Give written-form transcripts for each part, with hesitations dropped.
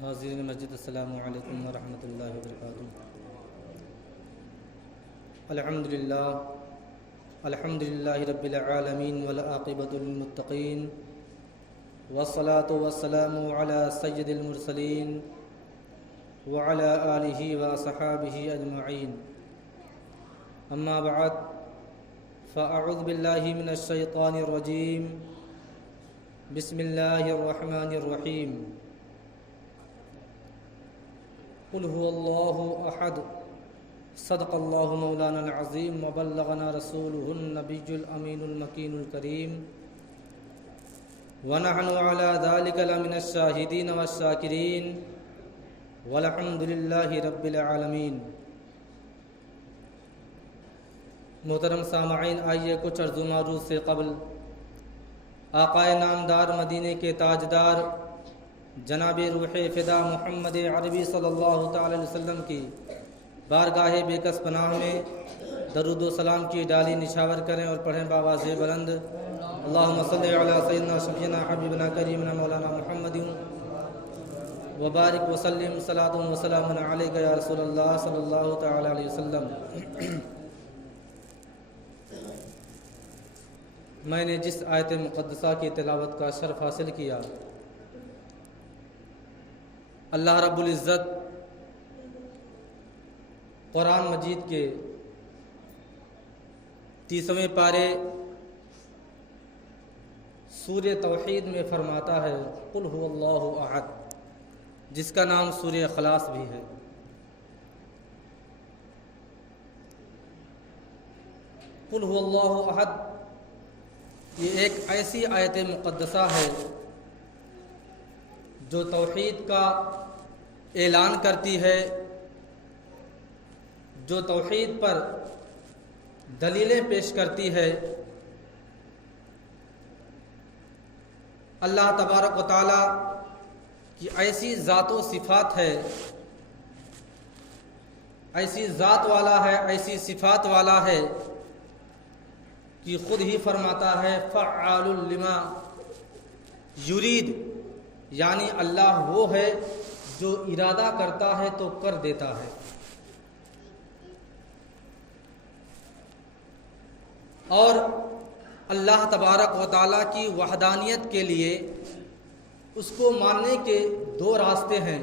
حاضرین مسجد السلام علیکم ورحمۃ اللہ وبرکاتہ۔ الحمد للہ رب العالمین والعاقبۃ للمتقین والصلاة والسلام علی سید المرسلین وعلی آلہ وصحابہ اجمعین، اما بعد فاعوذ باللہ من الشیطان الرجیم، بسم اللہ الرحمن الرحیم۔ قل هو اللہ احد، صدق اللہ مولانا العظیم وبلغنا رسولہ النبی الامین المکین الکریم، ونحن علی ذلک لمن الشاہدین والشاکرین، والحمد للہ رب العالمین۔ محترم سامعین، آئیے کچھ عرض و معروض سے قبل آقائے نامدار مدینے کے تاجدار جناب روح فدا محمد عربی صلی اللہ تعالی علیہ وسلم کی بارگاہ بے کس پناہ میں درود و سلام کی ڈالی نچھاور کریں اور پڑھیں بآواز بلند، اللہم صلی علی سیدنا شفیعنا حبیبنا کریمنا مولانا محمد وبارک وسلم، صلاۃ و سلام علیک یا رسول اللہ صلی اللہ تعالی علیہ وسلم۔ میں نے جس آیت مقدسہ کی تلاوت کا شرف حاصل کیا، اللہ رب العزت قرآن مجید کے 30ویں پارے سورہ توحید میں فرماتا ہے قل هو اللہ احد، جس کا نام سورہ اخلاص بھی ہے۔ قل هو اللہ احد یہ ایک ایسی آیت مقدسہ ہے جو توحید کا اعلان کرتی ہے، جو توحید پر دلیلیں پیش کرتی ہے۔ اللہ تبارک و تعالی کی ایسی ذات و صفات ہے، ایسی ذات والا ہے، ایسی صفات والا ہے کہ خود ہی فرماتا ہے فعال لما یرید، یعنی اللہ وہ ہے جو ارادہ کرتا ہے تو کر دیتا ہے۔ اور اللہ تبارک و تعالیٰ کی وحدانیت کے لیے اس کو ماننے کے دو راستے ہیں،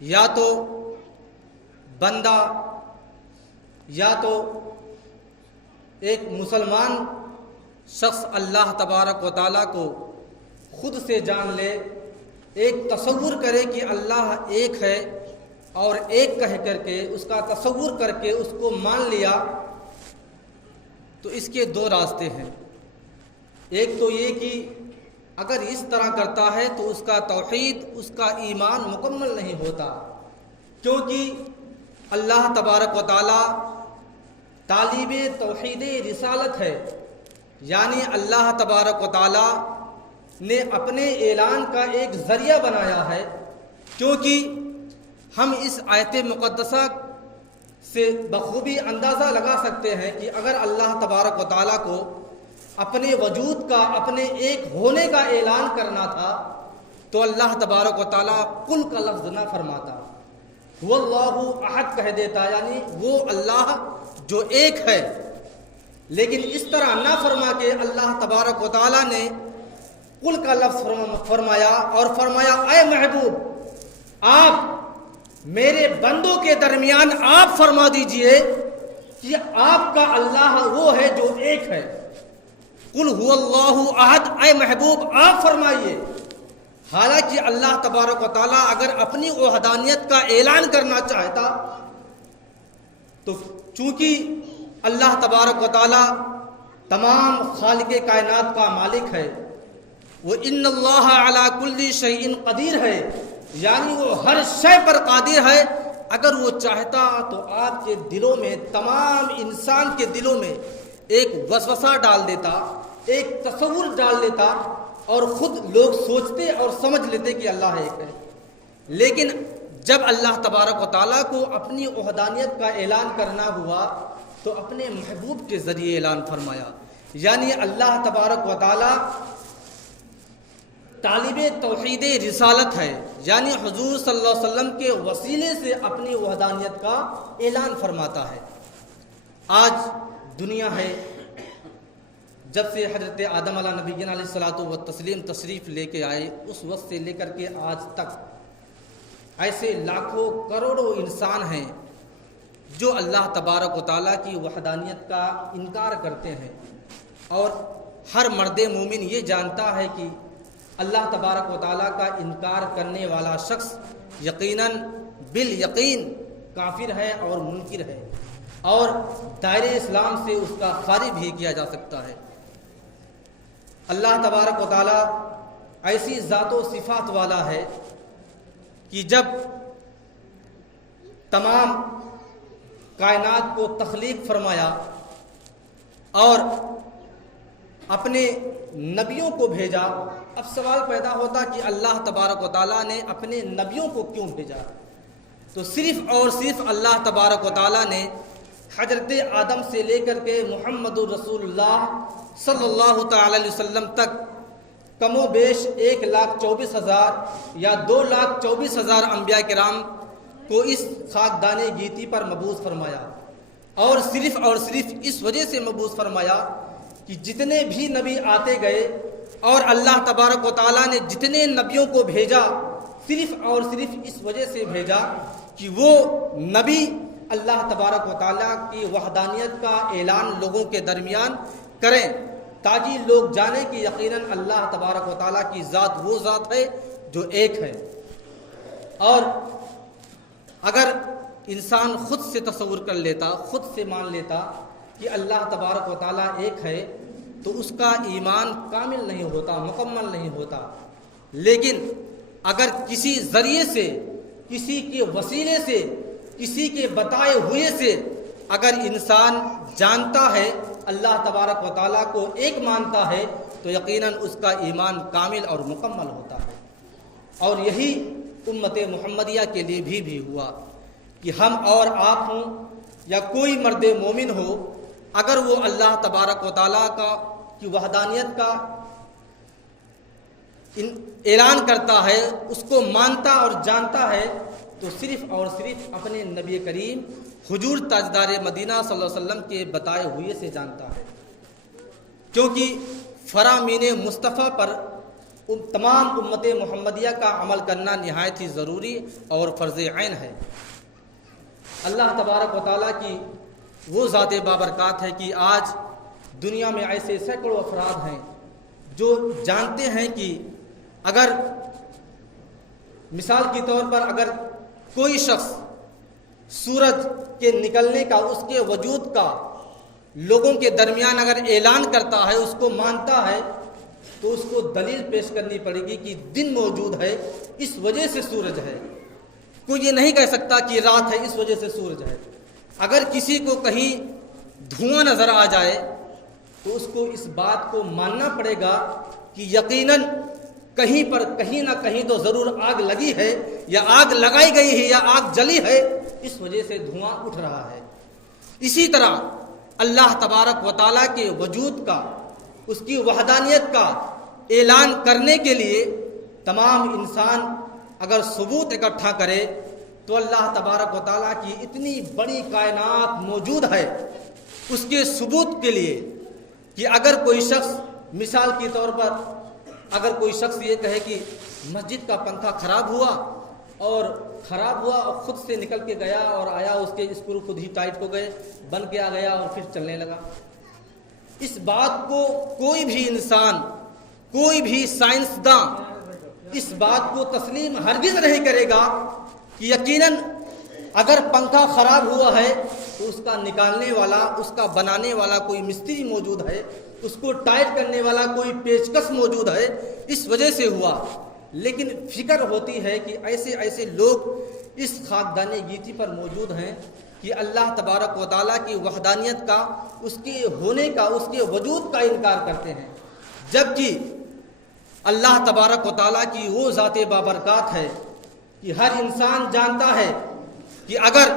یا تو بندہ یا تو ایک مسلمان شخص اللہ تبارک و تعالیٰ کو خود سے جان لے، ایک تصور کرے کہ اللہ ایک ہے اور ایک کہہ کر کے اس کا تصور کر کے اس کو مان لیا، تو اس کے دو راستے ہیں۔ ایک تو یہ کہ اگر اس طرح کرتا ہے تو اس کا توحید، اس کا ایمان مکمل نہیں ہوتا، کیونکہ اللہ تبارک و تعالی طالب توحید رسالت ہے، یعنی اللہ تبارک و تعالی نے اپنے اعلان کا ایک ذریعہ بنایا ہے۔ کیونکہ ہم اس آیت مقدسہ سے بخوبی اندازہ لگا سکتے ہیں کہ اگر اللہ تبارک و تعالیٰ کو اپنے وجود کا، اپنے ایک ہونے کا اعلان کرنا تھا تو اللہ تبارک و تعالیٰ قل کا لفظ نہ فرماتا، هو اللہ احد کہہ دیتا، یعنی وہ اللہ جو ایک ہے۔ لیکن اس طرح نہ فرما کے اللہ تبارک و تعالیٰ نے قل کا لفظ فرمایا اور فرمایا اے محبوب، آپ میرے بندوں کے درمیان آپ فرما دیجئے کہ آپ کا اللہ وہ ہے جو ایک ہے۔ قل هو اللہ احد، اے محبوب آپ فرمائیے۔ حالانکہ اللہ تبارک و تعالیٰ اگر اپنی وحدانیت کا اعلان کرنا چاہتا تو چونکہ اللہ تبارک و تعالیٰ تمام خالق کائنات کا مالک ہے، وہ ان اللہ علی کل شیء قدیر ہے، یعنی وہ ہر شے پر قادر ہے۔ اگر وہ چاہتا تو آپ کے دلوں میں، تمام انسان کے دلوں میں ایک وسوسہ ڈال دیتا، ایک تصور ڈال دیتا اور خود لوگ سوچتے اور سمجھ لیتے کہ اللہ ایک ہے۔ لیکن جب اللہ تبارک و تعالیٰ کو اپنی وحدانیت کا اعلان کرنا ہوا تو اپنے محبوب کے ذریعے اعلان فرمایا، یعنی اللہ تبارک و تعالیٰ طالب توحید رسالت ہے، یعنی حضور صلی اللہ علیہ وسلم کے وسیلے سے اپنی وحدانیت کا اعلان فرماتا ہے۔ آج دنیا ہے، جب سے حضرت آدم علیہ نبینا علیہ الصلوۃ والتسلیم تشریف لے کے آئے، اس وقت سے لے کر کے آج تک ایسے لاکھوں کروڑوں انسان ہیں جو اللہ تبارک و تعالیٰ کی وحدانیت کا انکار کرتے ہیں، اور ہر مرد مومن یہ جانتا ہے کہ اللہ تبارک و تعالیٰ کا انکار کرنے والا شخص یقیناً بالیقین کافر ہے اور منکر ہے، اور دائرہ اسلام سے اس کا خارج بھی کیا جا سکتا ہے۔ اللہ تبارک و تعالیٰ ایسی ذات و صفات والا ہے کہ جب تمام کائنات کو تخلیق فرمایا اور اپنے نبیوں کو بھیجا، اب سوال پیدا ہوتا کہ اللہ تبارک و تعالیٰ نے اپنے نبیوں کو کیوں بھیجا؟ تو صرف اور صرف اللہ تبارک و تعالیٰ نے حضرت آدم سے لے کر کے محمد رسول اللہ صلی اللہ تعالی علیہ وسلم تک کم و بیش 1,24,000 یا 2,24,000 انبیاء کرام کو اس خاکدان گیتی پر مبعوث فرمایا، اور صرف اس وجہ سے مبعوث فرمایا کہ جتنے بھی نبی آتے گئے اور اللہ تبارک و تعالیٰ نے جتنے نبیوں کو بھیجا، صرف اور صرف اس وجہ سے بھیجا کہ وہ نبی اللہ تبارک و تعالیٰ کی وحدانیت کا اعلان لوگوں کے درمیان کریں، تاکہ لوگ جانیں کہ یقیناً اللہ تبارک و تعالیٰ کی ذات وہ ذات ہے جو ایک ہے۔ اور اگر انسان خود سے تصور کر لیتا، خود سے مان لیتا کہ اللہ تبارک و تعالیٰ ایک ہے، تو اس کا ایمان کامل نہیں ہوتا، مکمل نہیں ہوتا۔ لیکن اگر کسی ذریعے سے، کسی کے وسیلے سے، کسی کے بتائے ہوئے سے اگر انسان جانتا ہے، اللہ تبارک و تعالیٰ کو ایک مانتا ہے، تو یقیناً اس کا ایمان کامل اور مکمل ہوتا ہے۔ اور یہی امت محمدیہ کے لیے بھی ہوا کہ ہم اور آپ ہوں یا کوئی مرد مومن ہو، اگر وہ اللہ تبارک و تعالیٰ کی وحدانیت کا اعلان کرتا ہے، اس کو مانتا اور جانتا ہے، تو صرف اور صرف اپنے نبی کریم حضور تاجدار مدینہ صلی اللہ علیہ وسلم کے بتائے ہوئے سے جانتا ہے، کیونکہ فرامین مصطفیٰ پر تمام امت محمدیہ کا عمل کرنا نہایت ہی ضروری اور فرض عین ہے۔ اللہ تبارک و تعالیٰ کی وہ ذات بابرکات ہے کہ آج دنیا میں ایسے سینکڑوں افراد ہیں جو جانتے ہیں کہ اگر مثال کے طور پر اگر کوئی شخص سورج کے نکلنے کا، اس کے وجود کا لوگوں کے درمیان اگر اعلان کرتا ہے، اس کو مانتا ہے، تو اس کو دلیل پیش کرنی پڑے گی کہ دن موجود ہے، اس وجہ سے سورج ہے۔ کوئی یہ نہیں کہہ سکتا کہ رات ہے، اس وجہ سے سورج ہے۔ اگر کسی کو کہیں دھواں نظر آ جائے تو اس کو اس بات کو ماننا پڑے گا کہ یقیناً کہیں پر کہیں نہ کہیں تو ضرور آگ لگی ہے، یا آگ لگائی گئی ہے، یا آگ جلی ہے، اس وجہ سے دھواں اٹھ رہا ہے۔ اسی طرح اللہ تبارک و تعالیٰ کے وجود کا، اس کی وحدانیت کا اعلان کرنے کے لیے تمام انسان اگر ثبوت اکٹھا کرے، تو اللہ تبارک و تعالیٰ کی اتنی بڑی کائنات موجود ہے، اس کے ثبوت کے لیے کہ اگر کوئی شخص مثال کے طور پر اگر کوئی شخص یہ کہے کہ مسجد کا پنکھا خراب ہوا اور خود سے نکل کے گیا اور آیا، اس کے اسکرو خود ہی ٹائٹ ہو گئے، بن کے آ گیا اور پھر چلنے لگا، اس بات کو کوئی بھی انسان، کوئی بھی سائنسداں اس بات کو تسلیم ہرگز نہیں کرے گا کہ یقیناً اگر پنکھا خراب ہوا ہے تو اس کا نکالنے والا، اس کا بنانے والا کوئی مستری موجود ہے، اس کو ٹائٹ کرنے والا کوئی پیچکس موجود ہے، اس وجہ سے ہوا۔ لیکن فکر ہوتی ہے کہ ایسے لوگ اس خاکدان گیتی پر موجود ہیں کہ اللہ تبارک و تعالیٰ کی وحدانیت کا، اس کے ہونے کا، اس کے وجود کا انکار کرتے ہیں، جبکہ اللہ تبارک و تعالیٰ کی وہ ذات بابرکات ہے کہ ہر انسان جانتا ہے کہ اگر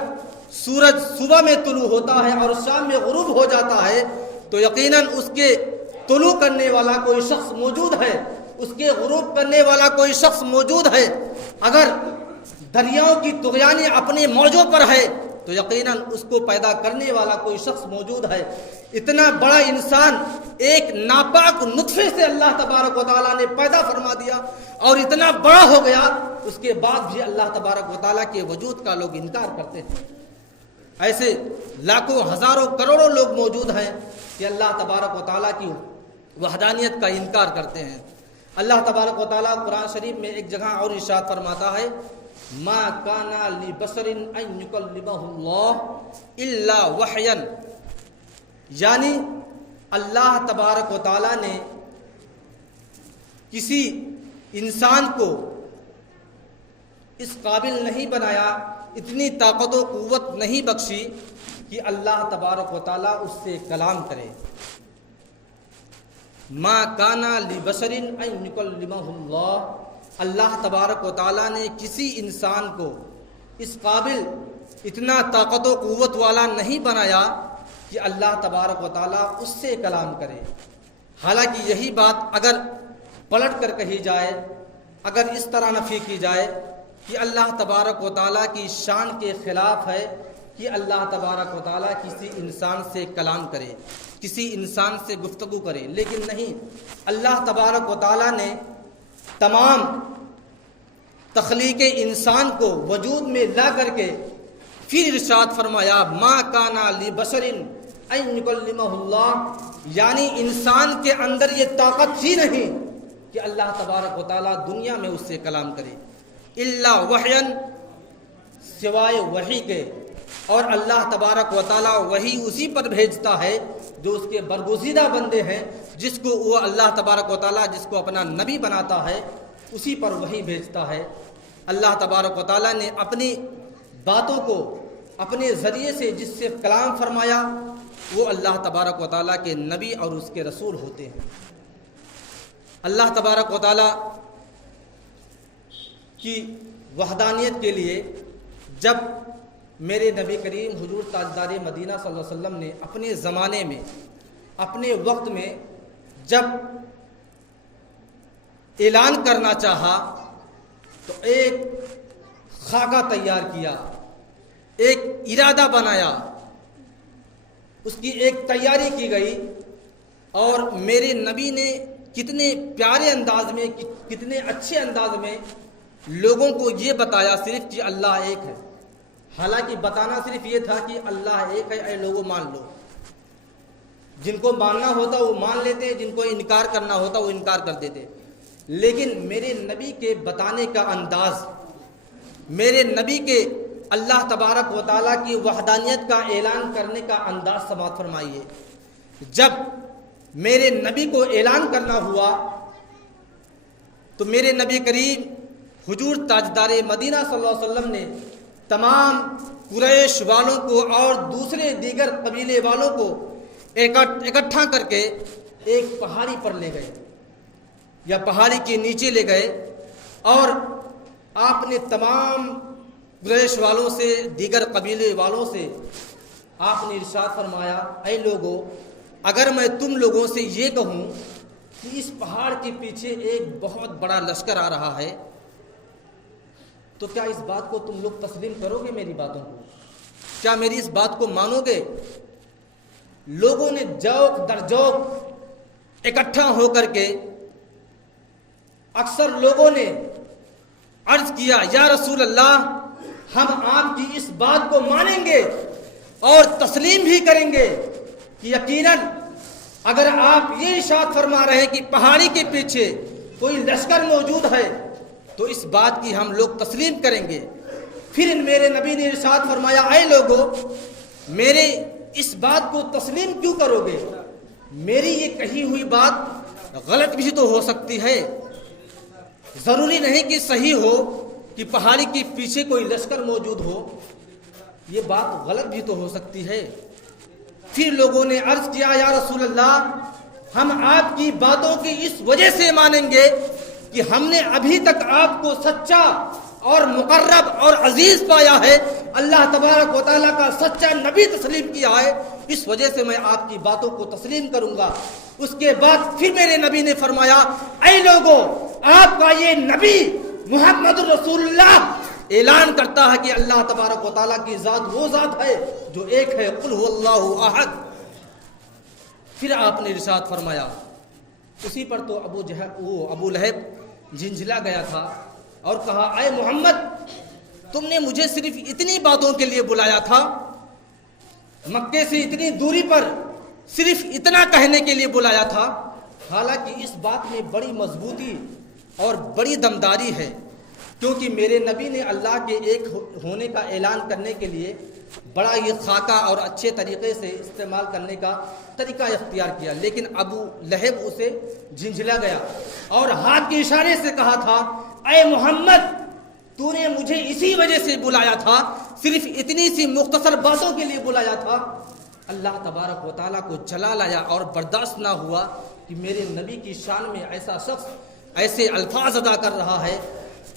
سورج صبح میں طلوع ہوتا ہے اور شام میں غروب ہو جاتا ہے، تو یقیناً اس کے طلوع کرنے والا کوئی شخص موجود ہے، اس کے غروب کرنے والا کوئی شخص موجود ہے، اگر دریاؤں کی طغیانی اپنے موجوں پر ہے تو یقیناً اس کو پیدا کرنے والا کوئی شخص موجود ہے۔ اتنا بڑا انسان ایک ناپاک نطفے سے اللہ تبارک و تعالیٰ نے پیدا فرما دیا اور اتنا بڑا ہو گیا، اس کے بعد بھی اللہ تبارک و تعالیٰ کے وجود کا لوگ انکار کرتے ہیں۔ ایسے لاکھوں ہزاروں کروڑوں لوگ موجود ہیں کہ اللہ تبارک و تعالیٰ کی وحدانیت کا انکار کرتے ہیں۔ اللہ تبارک و تعالیٰ قرآن شریف میں ایک جگہ اور ارشاد فرماتا ہے، ما کان لبشر ان یکلمہ اللہ الا وحیا، یعنی اللہ تبارک و تعالیٰ نے کسی انسان کو اس قابل نہیں بنایا، اتنی طاقت و قوت نہیں بخشی کہ اللہ تبارک و تعالیٰ اس سے کلام کرے۔ ما کان لبشر ان یکلمہ اللہ، اللہ تبارک و تعالیٰ نے کسی انسان کو اس قابل، اتنا طاقت و قوت والا نہیں بنایا کہ اللہ تبارک و تعالیٰ اس سے کلام کرے۔ حالانکہ یہی بات اگر پلٹ کر کہی جائے، اگر اس طرح نفی کی جائے کہ اللہ تبارک و تعالیٰ کی شان کے خلاف ہے کہ اللہ تبارک و تعالیٰ کسی انسان سے کلام کرے، کسی انسان سے گفتگو کرے، لیکن نہیں، اللہ تبارک و تعالیٰ نے تمام تخلیق انسان کو وجود میں لا کر کے پھر ارشاد فرمایا، ما کان لبشر ان یکلمہ اللہ، یعنی انسان کے اندر یہ طاقت ہی نہیں کہ اللہ تبارک و تعالیٰ دنیا میں اس سے کلام کرے، الا وحیا، سوائے وحی کے، اور اللہ تبارک و تعالیٰ وحی اسی پر بھیجتا ہے جو اس کے برگزیدہ بندے ہیں، جس کو وہ اللہ تبارک و تعالیٰ جس کو اپنا نبی بناتا ہے اسی پر وحی بھیجتا ہے۔ اللہ تبارک و تعالیٰ نے اپنی باتوں کو اپنے ذریعے سے جس سے کلام فرمایا وہ اللہ تبارک و تعالیٰ کے نبی اور اس کے رسول ہوتے ہیں۔ اللہ تبارک و تعالیٰ کی وحدانیت کے لیے جب میرے نبی کریم حضور تاجدار مدینہ صلی اللہ علیہ وسلم نے اپنے زمانے میں، اپنے وقت میں جب اعلان کرنا چاہا تو ایک خاکہ تیار کیا، ایک ارادہ بنایا، اس کی ایک تیاری کی گئی، اور میرے نبی نے کتنے پیارے انداز میں، کتنے اچھے انداز میں لوگوں کو یہ بتایا صرف کہ اللہ ایک ہے۔ حالانکہ بتانا صرف یہ تھا کہ اللہ ایک ہے، اے لوگوں مان لو۔ جن کو ماننا ہوتا وہ مان لیتے، جن کو انکار کرنا ہوتا وہ انکار کر دیتے، لیکن میرے نبی کے بتانے کا انداز، میرے نبی کے اللہ تبارک و تعالیٰ کی وحدانیت کا اعلان کرنے کا انداز سماعت فرمائیے۔ جب میرے نبی کو اعلان کرنا ہوا تو میرے نبی کریم حضور تاجدار مدینہ صلی اللہ علیہ وسلم نے تمام قریش والوں کو اور دوسرے دیگر قبیلے والوں کو اکٹھا کر کے ایک پہاڑی پر لے گئے یا پہاڑی کے نیچے لے گئے، اور آپ نے تمام قریش والوں سے، دیگر قبیلے والوں سے آپ نے ارشاد فرمایا، اے لوگو، اگر میں تم لوگوں سے یہ کہوں کہ اس پہاڑ کے پیچھے ایک بہت بڑا لشکر آ رہا ہے تو کیا اس بات کو تم لوگ تسلیم کرو گے؟ میری باتوں کو کیا میری اس بات کو مانو گے؟ لوگوں نے جوق در جوق اکٹھا ہو کر کے، اکثر لوگوں نے عرض کیا، یا رسول اللہ، ہم آپ کی اس بات کو مانیں گے اور تسلیم بھی کریں گے کہ یقیناً اگر آپ یہ ارشاد فرما رہے ہیں کہ پہاڑی کے پیچھے کوئی لشکر موجود ہے تو اس بات کی ہم لوگ تسلیم کریں گے۔ پھر میرے نبی نے ارشاد فرمایا، اے لوگو، میرے اس بات کو تسلیم کیوں کرو گے؟ میری یہ کہی ہوئی بات غلط بھی تو ہو سکتی ہے، ضروری نہیں کہ صحیح ہو کہ پہاڑی کے پیچھے کوئی لشکر موجود ہو، یہ بات غلط بھی تو ہو سکتی ہے۔ پھر لوگوں نے عرض کیا، یا رسول اللہ، ہم آپ کی باتوں کی اس وجہ سے مانیں گے کہ ہم نے ابھی تک آپ کو سچا اور مقرب اور عزیز پایا ہے، اللہ تبارک و تعالیٰ کا سچا نبی تسلیم کیا ہے، اس وجہ سے میں آپ کی باتوں کو تسلیم کروں گا۔ اس کے بعد پھر میرے نبی نے فرمایا، اے لوگو، آپ کا یہ نبی محمد رسول اللہ اعلان کرتا ہے کہ اللہ تبارک و تعالیٰ کی ذات وہ ذات ہے جو ایک ہے، قل هو اللہ احد۔ پھر آپ نے ارشاد فرمایا، اسی پر تو ابو لہب جھنجھلا گیا تھا اور کہا، اے محمد، تم نے مجھے صرف اتنی باتوں کے لیے بلایا تھا، مکے سے اتنی دوری پر صرف اتنا کہنے کے لیے بلایا تھا، حالانکہ اس بات میں بڑی مضبوطی اور بڑی دمداری ہے، کیونکہ میرے نبی نے اللہ کے ایک ہونے کا اعلان کرنے کے لیے بڑا یہ خاکہ اور اچھے طریقے سے استعمال کرنے کا طریقہ اختیار کیا، لیکن ابو لہب اسے جھنجھلا گیا اور ہاتھ کے اشارے سے کہا تھا، اے محمد، تو نے مجھے اسی وجہ سے بلایا تھا، صرف اتنی سی مختصر باتوں کے لیے بلایا تھا۔ اللہ تبارک و تعالیٰ کو جلال آیا اور برداشت نہ ہوا کہ میرے نبی کی شان میں ایسا شخص ایسے الفاظ ادا کر رہا ہے۔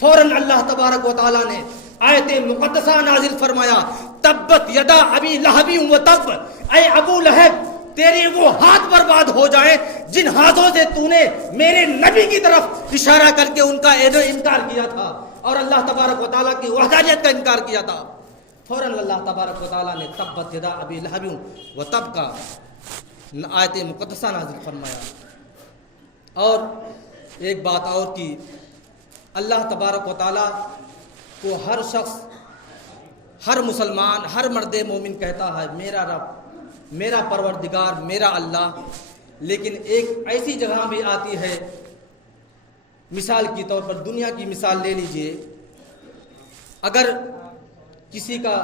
فوراً اللہ تبارک و تعالیٰ نے آیت مقدسہ نازل فرمایا، تبت یدا ابی لہب و تب، اے ابو لہب، تیرے وہ ہاتھ برباد ہو جائیں جن ہاتھوں سے تو نے میرے نبی کی طرف اشارہ کر کے ان کا انکار کیا تھا اور اللہ تبارک و تعالیٰ کی وحدانیت کا انکار کیا تھا۔ فوراً اللہ تبارک و تعالیٰ نے تبت یدا ابی لہب و تب کا آیت مقدسہ نازل فرمایا۔ اور ایک بات اور کی، اللہ تبارک و تعالیٰ کو ہر شخص، ہر مسلمان، ہر مرد مومن کہتا ہے میرا رب، میرا پروردگار، میرا اللہ، لیکن ایک ایسی جگہ بھی آتی ہے، مثال کے طور پر دنیا کی مثال لے لیجئے، اگر کسی کا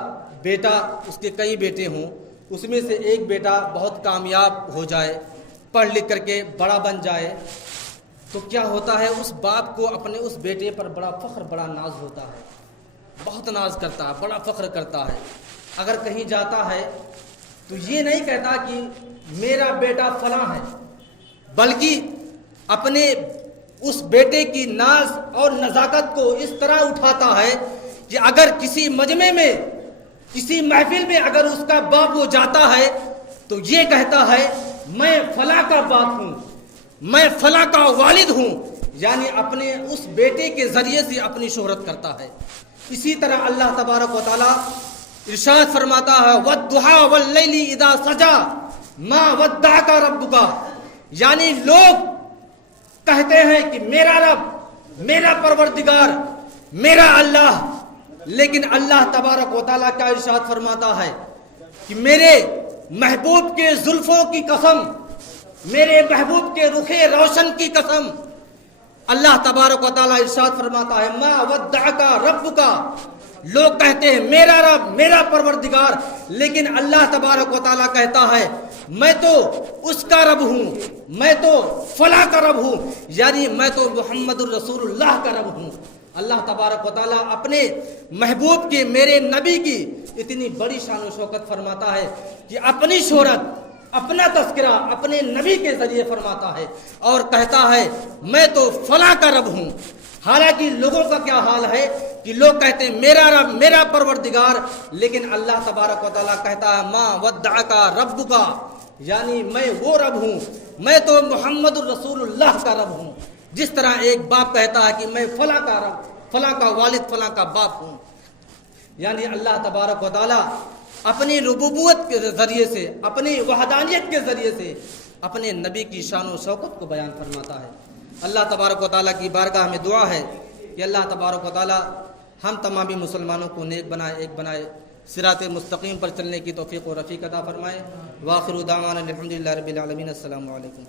بیٹا، اس کے کئی بیٹے ہوں، اس میں سے ایک بیٹا بہت کامیاب ہو جائے، پڑھ لکھ کر کے بڑا بن جائے، تو کیا ہوتا ہے، اس باپ کو اپنے اس بیٹے پر بڑا فخر، بڑا ناز ہوتا ہے، بہت ناز کرتا ہے، بڑا فخر کرتا ہے۔ اگر کہیں جاتا ہے تو یہ نہیں کہتا کہ میرا بیٹا فلاں ہے، بلکہ اپنے اس بیٹے کی ناز اور نزاکت کو اس طرح اٹھاتا ہے کہ اگر کسی مجمع میں، کسی محفل میں اگر اس کا باپ وہ جاتا ہے تو یہ کہتا ہے، میں فلاں کا باپ ہوں، میں فلاں کا والد ہوں، یعنی اپنے اس بیٹے کے ذریعے سے اپنی شہرت کرتا ہے۔ اسی طرح اللہ تبارک و تعالیٰ ارشاد فرماتا ہے، وَالضُّحَىٰ وَاللَّيْلِ اِذَا سَجَىٰ مَا وَدَّعَكَ رَبُّكَ، یعنی لوگ کہتے ہیں کہ میرا رب، میرا پروردگار، میرا اللہ، لیکن اللہ تبارک و تعالیٰ کا ارشاد فرماتا ہے کہ میرے محبوب کے زلفوں کی قسم، میرے محبوب کے رخ روشن کی قسم، اللہ تبارک و تعالیٰ ارشاد فرماتا ہے، ما ودعک ربک، لوگ کہتے ہیں میرا رب، میرا پروردگار، لیکن اللہ تبارک و تعالیٰ کہتا ہے میں تو اس کا رب ہوں، میں تو فلاں کا رب ہوں، یعنی میں تو محمد الرسول اللہ کا رب ہوں۔ اللہ تبارک و تعالیٰ اپنے محبوب کے، میرے نبی کی اتنی بڑی شان و شوکت فرماتا ہے کہ اپنی شہرت، اپنا تذکرہ اپنے نبی کے ذریعے فرماتا ہے اور کہتا ہے میں تو فلاں کا رب ہوں۔ حالانکہ لوگوں کا کیا حال ہے کہ لوگ کہتے ہیں میرا رب، میرا پروردگار، لیکن اللہ تبارک و تعالیٰ کہتا ہے ما ودعک ربک، یعنی میں وہ رب ہوں، میں تو محمد الرسول اللہ کا رب ہوں۔ جس طرح ایک باپ کہتا ہے کہ میں فلاں کا رب، فلاں کا والد، فلاں کا باپ ہوں، یعنی اللہ تبارک و تعالیٰ اپنی ربوبیت کے ذریعے سے، اپنی وحدانیت کے ذریعے سے اپنے نبی کی شان و شوکت کو بیان فرماتا ہے۔ اللہ تبارک و تعالیٰ کی بارگاہ میں دعا ہے کہ اللہ تبارک و تعالیٰ ہم تمامی مسلمانوں کو نیک بنائے، ایک بنائے، صراط مستقیم پر چلنے کی توفیق و رفیق عطا فرمائے۔ وآخر دعوانا الحمدللہ رب العالمین۔ السلام علیکم۔